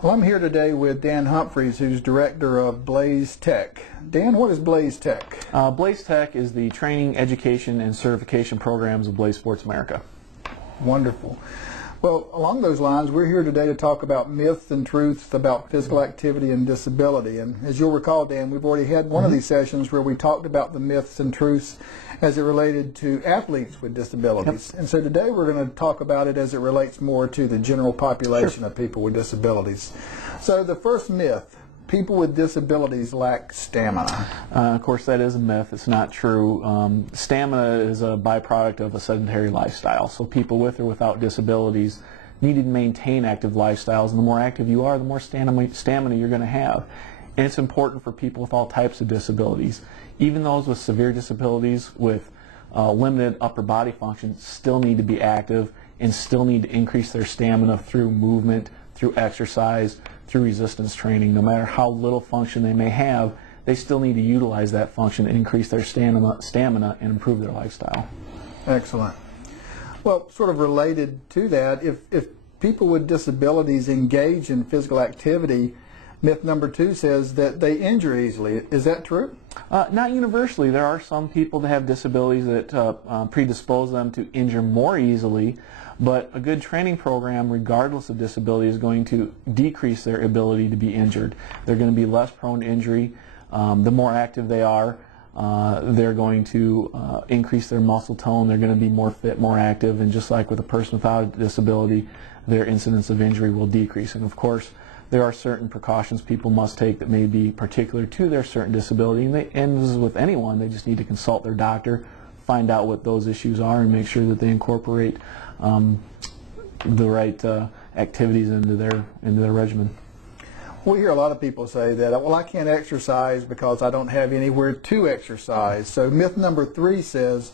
Well, I'm here today with Dan Humphreys, who's director of BlazeTEC. Dan, what is BlazeTEC? BlazeTEC is the training, education, and certification programs of Blaze Sports America. Wonderful. Well, along those lines, we're here today to talk about myths and truths about physical activity and disability. And as you'll recall, Dan, we've already had one of these sessions where we talked about the myths and truths as it related to athletes with disabilities. And so today we're going to talk about it as it relates more to the general population of people with disabilities. So the first myth, people with disabilities lack stamina. Of course, that is a myth. It's not true. Stamina is a byproduct of a sedentary lifestyle. So people with or without disabilities need to maintain active lifestyles. And the more active you are, the more stamina you're going to have. And it's important for people with all types of disabilities. Even those with severe disabilities with limited upper body function still need to be active and still need to increase their stamina through movement, through exercise, through resistance training. No matter how little function they may have, they still need to utilize that function and increase their stamina and improve their lifestyle. Excellent. Well, sort of related to that, if people with disabilities engage in physical activity, myth number 2 says that they injure easily. Is that true? Not universally. There are some people that have disabilities that predispose them to injure more easily, but a good training program, regardless of disability, is going to decrease their ability to be injured. They're going to be less prone to injury. The more active they are, they're going to increase their muscle tone. They're going to be more fit, more active, and just like with a person without a disability, their incidence of injury will decrease. And of course, there are certain precautions people must take that may be particular to their certain disability, and this is with anyone. They just need to consult their doctor, find out what those issues are, and make sure that they incorporate the right activities into their regimen. We hear a lot of people say that, well, I can't exercise because I don't have anywhere to exercise. So myth number 3 says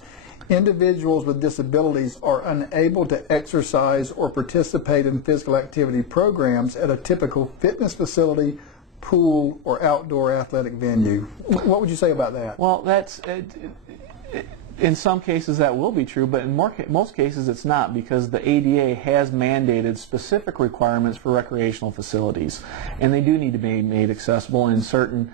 individuals with disabilities are unable to exercise or participate in physical activity programs at a typical fitness facility, pool, or outdoor athletic venue. What would you say about that? Well, that's in some cases that will be true, but in most cases it's not, because the ADA has mandated specific requirements for recreational facilities, and they do need to be made accessible, and certain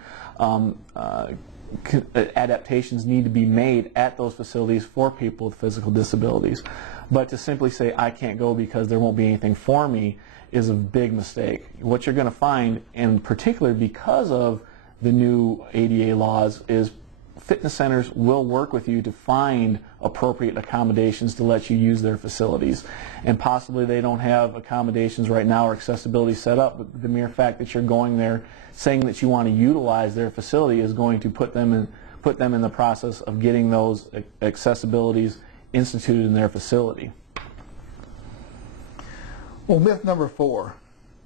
adaptations need to be made at those facilities for people with physical disabilities. But to simply say I can't go because there won't be anything for me is a big mistake. What you're going to find, in particular because of the new ADA laws, is fitness centers will work with you to find appropriate accommodations to let you use their facilities. And possibly they don't have accommodations right now or accessibility set up, but the mere fact that you're going there saying that you want to utilize their facility is going to put them in the process of getting those accessibilities instituted in their facility. Well, myth number 4.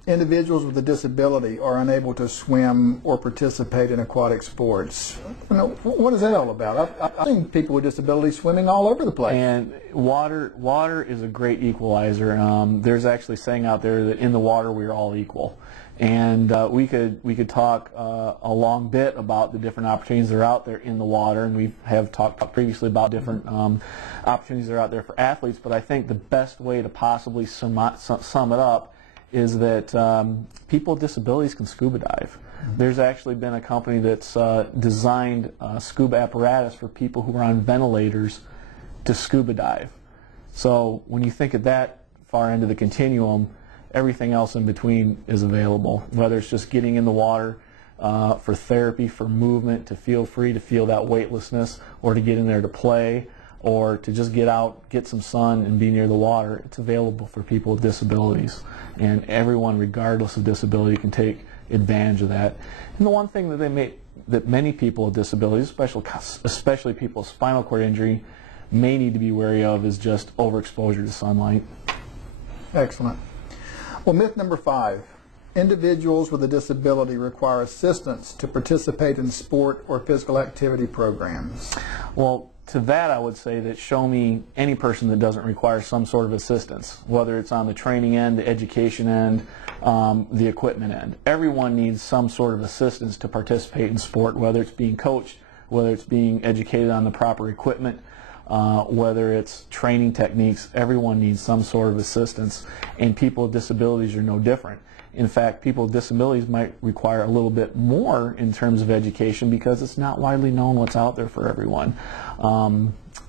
Individuals with a disability are unable to swim or participate in aquatic sports. What is that all about? I've seen people with disabilities swimming all over the place. And water is a great equalizer. There's actually a saying out there that in the water we are all equal. And we could talk a long bit about the different opportunities that are out there in the water, and we have talked previously about different opportunities that are out there for athletes. But I think the best way to possibly sum it up is that people with disabilities can scuba dive. There's actually been a company that's designed scuba apparatus for people who are on ventilators to scuba dive. So when you think of that far end of the continuum, everything else in between is available, whether it's just getting in the water for therapy, for movement, to feel free, to feel that weightlessness, or to get in there to play, or to just get out, get some sun, and be near the water. It's available for people with disabilities. And everyone, regardless of disability, can take advantage of that. And the one thing that many people with disabilities, especially people with spinal cord injury, may need to be wary of is just overexposure to sunlight. Excellent. Well, myth number 5. Individuals with a disability require assistance to participate in sport or physical activity programs. Well, to that I would say that show me any person that doesn't require some sort of assistance, whether it's on the training end, the education end, the equipment end. Everyone needs some sort of assistance to participate in sport, whether it's being coached, whether it's being educated on the proper equipment, whether it's training techniques, everyone needs some sort of assistance, and people with disabilities are no different. In fact, people with disabilities might require a little bit more in terms of education because it's not widely known what's out there for everyone.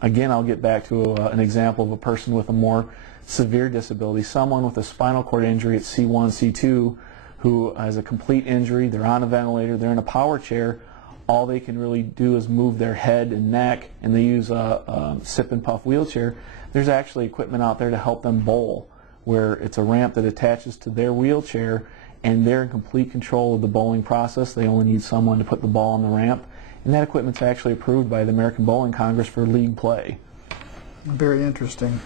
Again, I'll get back to an example of a person with a more severe disability, someone with a spinal cord injury at C1, C2, who has a complete injury, they're on a ventilator, they're in a power chair. All they can really do is move their head and neck, and they use a sip and puff wheelchair. There's actually equipment out there to help them bowl, where it's a ramp that attaches to their wheelchair, and they're in complete control of the bowling process. They only need someone to put the ball on the ramp, and that equipment's actually approved by the American Bowling Congress for league play. Very interesting.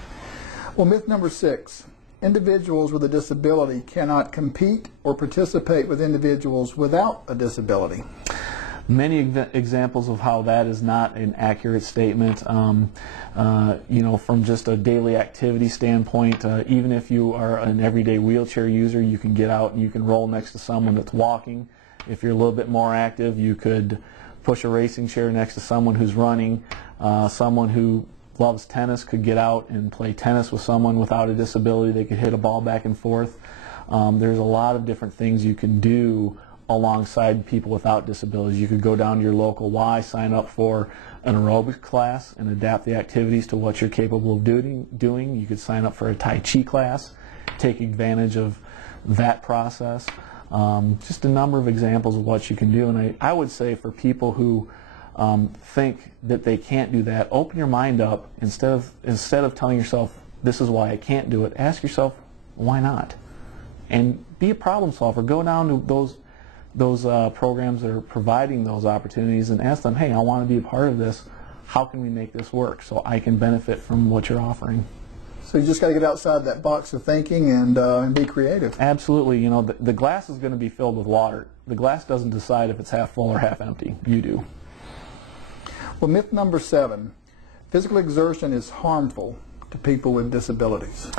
Well, myth number 6. Individuals with a disability cannot compete or participate with individuals without a disability. Many examples of how that is not an accurate statement. You know, from just a daily activity standpoint, even if you are an everyday wheelchair user, you can get out and you can roll next to someone that's walking. If you're a little bit more active, you could push a racing chair next to someone who's running. Someone who loves tennis could get out and play tennis with someone without a disability. They could hit a ball back and forth. There's a lot of different things you can do alongside people without disabilities. You could go down to your local Y, sign up for an aerobics class and adapt the activities to what you're capable of doing. You could sign up for a Tai Chi class, take advantage of that process. Just a number of examples of what you can do. And I would say for people who think that they can't do that, open your mind up. Instead of telling yourself, this is why I can't do it, ask yourself, why not? And be a problem solver. Go down to those programs that are providing those opportunities and ask them, hey, I want to be a part of this. How can we make this work so I can benefit from what you're offering? So you just got to get outside that box of thinking and be creative. Absolutely. You know, the glass is going to be filled with water. The glass doesn't decide if it's half full or half empty. You do. Well, myth number 7, physical exertion is harmful to people with disabilities.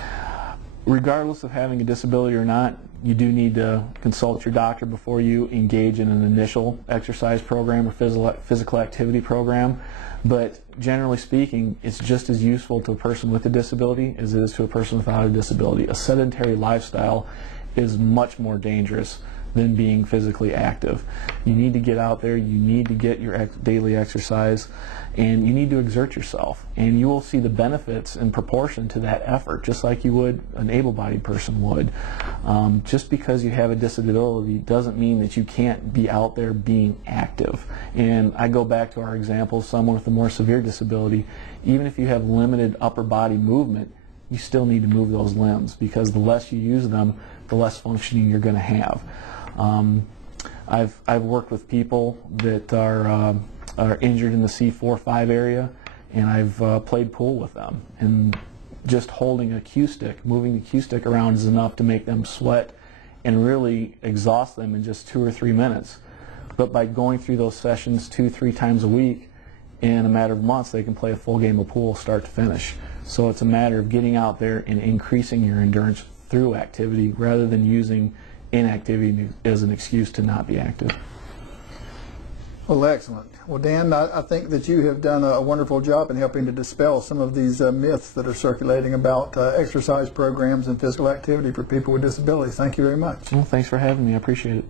Regardless of having a disability or not, you do need to consult your doctor before you engage in an initial exercise program or physical activity program. But generally speaking, it's just as useful to a person with a disability as it is to a person without a disability. A sedentary lifestyle is much more dangerous than being physically active. You need to get out there, you need to get your daily exercise, and you need to exert yourself. And you will see the benefits in proportion to that effort, just like you would an able-bodied person would. Just because you have a disability doesn't mean that you can't be out there being active. And I go back to our example, someone with a more severe disability, even if you have limited upper body movement, you still need to move those limbs, because the less you use them, the less functioning you're going to have. I've worked with people that are injured in the C4-5 area, and I've played pool with them. And just holding a cue stick, moving the cue stick around is enough to make them sweat and really exhaust them in just 2 or 3 minutes. But by going through those sessions 2-3 times a week, in a matter of months, they can play a full game of pool start to finish. So it's a matter of getting out there and increasing your endurance through activity rather than using inactivity as an excuse to not be active. Well, excellent. Well, Dan, I think that you have done a wonderful job in helping to dispel some of these myths that are circulating about exercise programs and physical activity for people with disabilities. Thank you very much. Well, thanks for having me. I appreciate it.